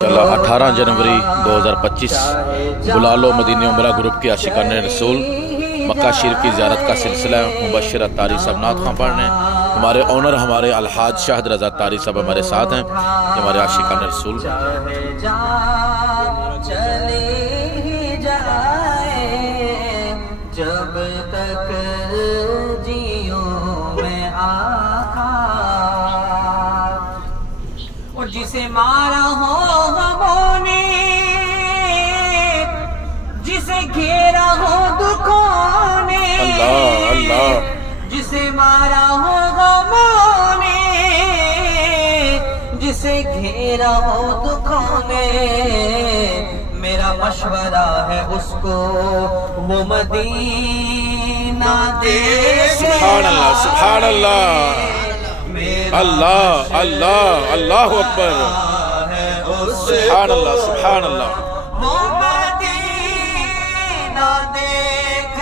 18 जनवरी 2025 बुलालो मदीने उमरा ग्रुप के आशिकान रसूल मक्का शरीफ की ज़ियारत का सिलसिला मुबश्शिर तारी साहब नात खां पढ़ने हमारे ऑनर हमारे अलहाज शाहिद रज़ा तारी साहब हमारे साथ हैं। हमारे आशिकान रसूल जब तक जियो में आका और जिसे मारा हो गमों ने, जिसे घेरा हो दुखों ने, अल्लाह अल्लाह, जिसे मारा हो गमों ने, जिसे घेरा हो दुखों ने, मेरा मशवरा है उसको वो मदीना दे। सुभान अल्लाह सुभान अल्लाह, अल्लाह अल्लाह अल्लाहु अकबर, सुभान अल्लाह सुभान अल्लाह। वो मदीना देख